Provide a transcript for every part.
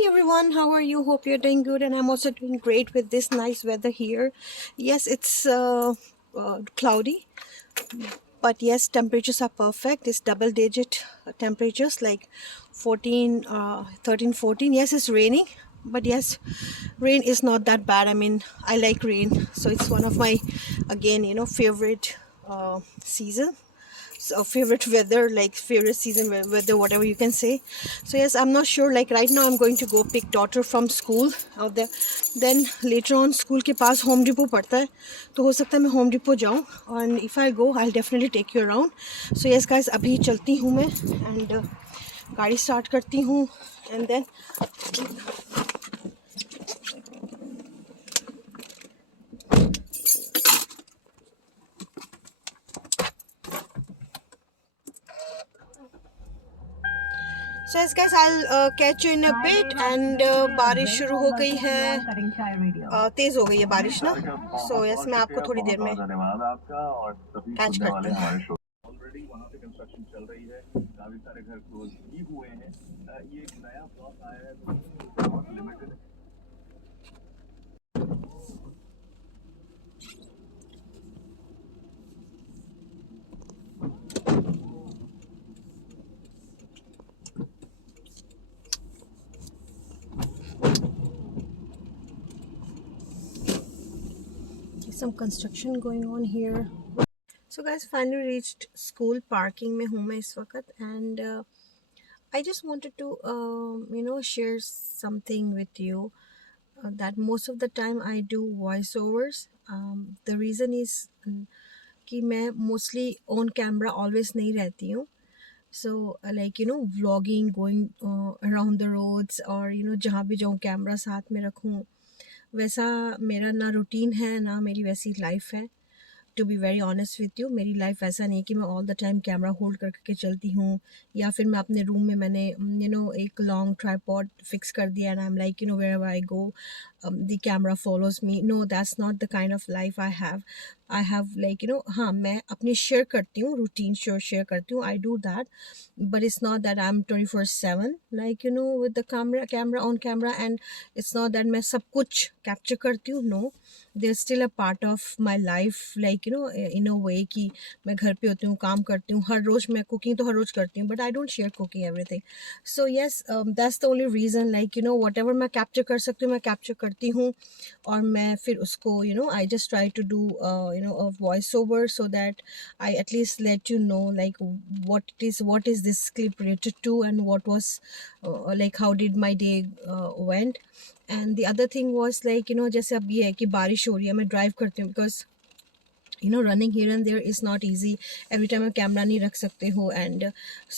Hi everyone, how are you? Hope you're doing good, and I'm also doing great with this nice weather here. Yes, it's cloudy, but yes, temperatures are perfect. It's double digit temperatures like 14, 13, 14. Yes, it's raining, but yes, rain is not that bad. I mean, I like rain, so it's one of my, again, favorite season. So favorite weather, like favorite season, weather, whatever you can say. So yes, I'm not sure, like right now I'm going to go pick daughter from school out there. Then later on, school के पास Home Depot पड़ता है, तो हो सकता है मैं Home Depot जाऊँ, and if I go I'll definitely take you around. So yes guys, अभी चलती हूँ मैं, and गाड़ी start करती हूँ, and then so yes guys, I'll catch you in a bit. And बारिश शुरू हो गई है, तेज हो गई है बारिश ना. So yes, मैं आपको थोड़ी देर में कैच करती हूँ. ऑलरेडी वहाँ पे कंस्ट्रक्शन चल रही है, काफी सारे घर क्लोज भी हुए हैं. ये एक नया ब्लॉक आया है तो बहुत लिमिटेड है. Some construction going on here. So guys, finally reached school parking में हूँ मैं इस वक्त, and I just wanted to share something with you, that most of the time I do voiceovers. The reason is कि मैं mostly on camera always नहीं रहती हूँ. So like vlogging, going around the roads, और जहाँ भी जाऊँ camera साथ में रखूँ, वैसा मेरा ना रूटीन है ना मेरी वैसी लाइफ है. To be very honest with you, मेरी लाइफ ऐसा नहीं कि मैं all the time camera hold करके चलती हूँ, या फिर मैं अपने रूम में मैंने एक लॉन्ग ट्राइपॉड फिक्स कर दिया and I am like where I go the camera follows me. No, that's not the kind of life I have like हाँ, मैं अपनी शेयर करती हूँ रूटीन, शेयर करती हूँ, I do that, but it's not that I'm 24/7 like with the camera on camera, and it's not that मैं सब कुछ कैप्चर करती हूँ. No, there's still a part of my life like in a way कि मैं घर पे होती हूँ, काम करती हूँ, हर रोज़ मैं कुकिंग तो हर रोज़ करती हूँ, but I don't share cooking everything. So yes, that's the only reason, like whatever मैं कैप्चर कर सकती हूँ मैं कैप्चर करती हूँ, और मैं फिर उसको I just try to do a voice over, so that I at least let you know like what is this clip related to, and what was like how did my day went. And the other thing was like जैसे अब ये है कि बारिश हो रही है, मैं ड्राइव करती हूँ, because running here and there is not easy. Every time मैं कैमरा नहीं रख सकते हो, and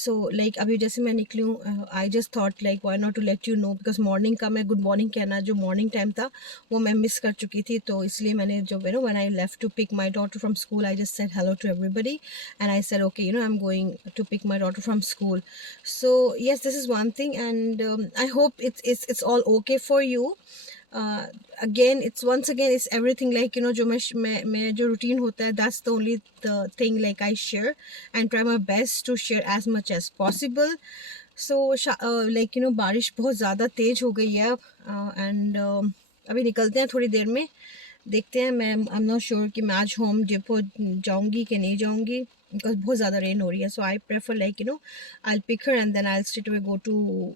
so like अभी जैसे मैं निकली हूँ, I just thought like why not to let you know, because morning का मैं good morning कहना जो morning time था वो मैं miss कर चुकी थी, तो इसलिए मैंने जो when I left to pick my daughter from school, I just said hello to everybody, and I said okay, I'm going to pick my daughter from school. So yes, this is one thing, and I hope it's all okay for you. Again, it's everything like जो मैं जो routine होता है, that's the only the thing like I share and try my best to share as much as possible. So like बारिश बहुत ज़्यादा तेज हो गई है अब, and अभी निकलते हैं थोड़ी देर में, देखते हैं. I'm not sure कि मैं आज Home Depot जाऊँगी कि नहीं जाऊँगी, because बहुत ज़्यादा rain हो रही है. So I prefer like I'll pick her and then I'll straight away go to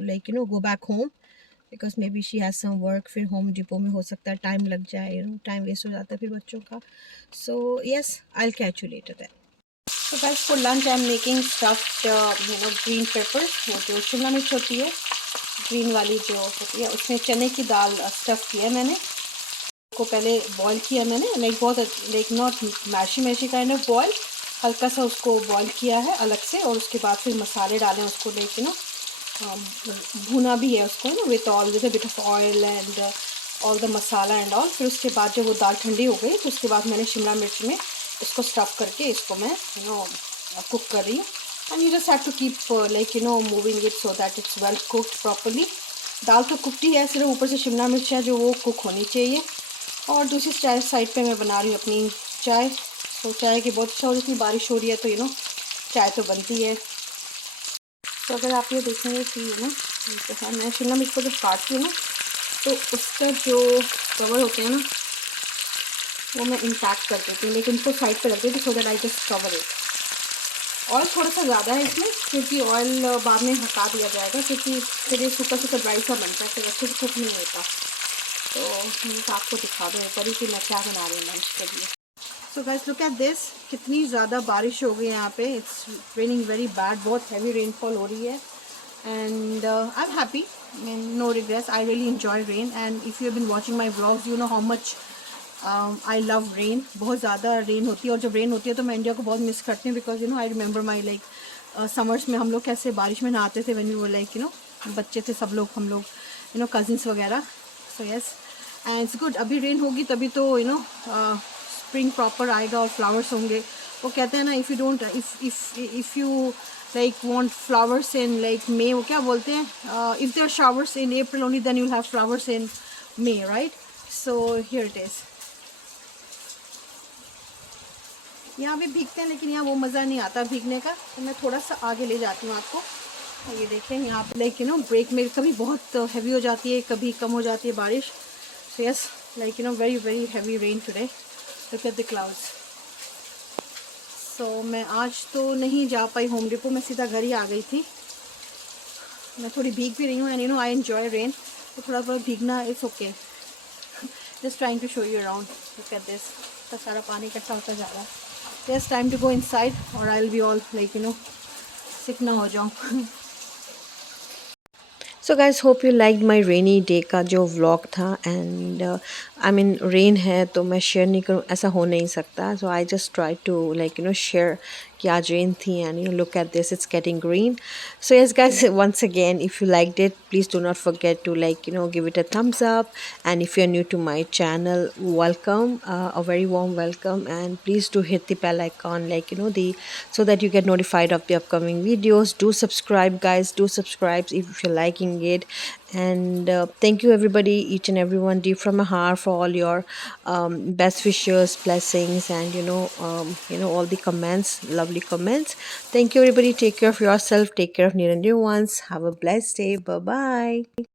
like go back home, because maybe she has some work. फिर Home Depot में हो सकता है टाइम लग जाए, टाइम वेस्ट हो जाता है फिर बच्चों का. So yes, I'll catch you later then. So guys, for lunch I'm making stuffed green peppers. वो जो शिमला मिर्च होती है ग्रीन वाली जो होती है, उसमें चने की दाल स्टफ़ किया है मैंने. को पहले बॉईल किया मैंने, लाइक बहुत like not mashy kind of boil, हल्का सा उसको बॉईल किया है अलग से, और उसके बाद फिर मसाले डाले उसको, लाइक भुना भी है उसको with all with a bit of oil and all the masala and all. फिर उसके बाद जब वो दाल ठंडी हो गई तो उसके बाद मैंने शिमला मिर्च में इसको स्टफ़ करके इसको मैं कुक कर रही हूँ. And you just have to keep like moving it so that it's well cooked properly. दाल तो कुकड ही है, सिर्फ ऊपर से शिमला मिर्च है जो वो कुक होनी चाहिए. और दूसरी साइड पे मैं बना रही हूँ अपनी चाय. तो चाय की बहुत अच्छा, और इतनी बारिश हो रही है तो चाय तो बनती है. तो अगर आप ये देखेंगे कि तो है, मैं शिमला मिर्च को जब काटती हूँ ना तो उसका जो कवर होते हैं ना वो मैं इंटैक्ट कर देती हूँ, लेकिन उसको साइड पे रख देती हूँ so that I just cover it. Oil थोड़ा सा ज़्यादा है इसमें, क्योंकि ऑयल बाद में हटा दिया जाएगा, क्योंकि फिर ये सूखा सूखा ड्राई सा बनता है, फिर अच्छे से कुक नहीं होता। तो मैं आपको दिखा दूँ एक बार कि मैं क्या बना रही हूँ लंच के लिए। So guys look at this, कितनी ज़्यादा बारिश हो गई यहाँ पे। इट्स रेनिंग वेरी बैड, बहुत हैवी रेनफॉल हो रही है। And I am happy, no regrets, I really enjoy rain. And if you have been watching my vlogs you know how much I love rain. बहुत ज़्यादा rain होती है, और जब रेन होती है तो मैं इंडिया को बहुत मिस करती हूँ, because you know I remember my like summers में हम लोग कैसे बारिश में नहाते थे when we were like you know बच्चे थे सब लोग, हम लोग यू नो कजिन्स वगैरह। So yes, and it's good. अभी रेन होगी तभी तो यू नो स्प्रिंग प्रॉपर आएगा और फ्लावर्स होंगे। वो कहते हैं ना, if you don't if you like want flowers in like May, वो क्या बोलते हैं, if there are showers in April only then you'll have flowers in May, right? So here it is. यहाँ भी भीगते हैं, लेकिन यहाँ वो मज़ा नहीं आता भीगने का, तो मैं थोड़ा सा आगे ले जाती हूँ आपको। और ये देखें यहाँ पे लाइक यू नो ब्रेक में कभी बहुत हैवी हो जाती है, कभी कम हो जाती है बारिश। So yes, like you know very very heavy rain today, look at the clouds. So मैं आज तो नहीं जा पाई होम डिपो, मैं सीधा घर ही आ गई थी। मैं थोड़ी भीग भी रही हूँ, and you know I enjoy rain, तो थोड़ा बहुत भीगना it's okay. Just trying to show you around, look at this, तो सारा पानी इकट्ठा होता जा रहा है। Just time to go inside और I will be all like you know sick ना हो जाऊँ। So guys hope you like my rainy day का जो व्लॉग था। एंड आई मीन रेन है तो मैं शेयर नहीं करूँ ऐसा हो नहीं सकता। So I just try to like you know share कि आज रेन थी, and you look at this, it's getting green. So yes guys, once again if you liked it, please do not forget to like give it a thumbs up. And if you're new to my channel, welcome, a very warm welcome, and please do hit the bell icon, like the so that you get notified of the upcoming videos. Do subscribe guys, do subscribe if you're liking it. And thank you everybody, each and everyone, deep from my heart, for all your best wishes, blessings, and all the comments, lovely comments. Thank you everybody, take care of yourself, take care of near and dear ones, have a blessed day, bye bye.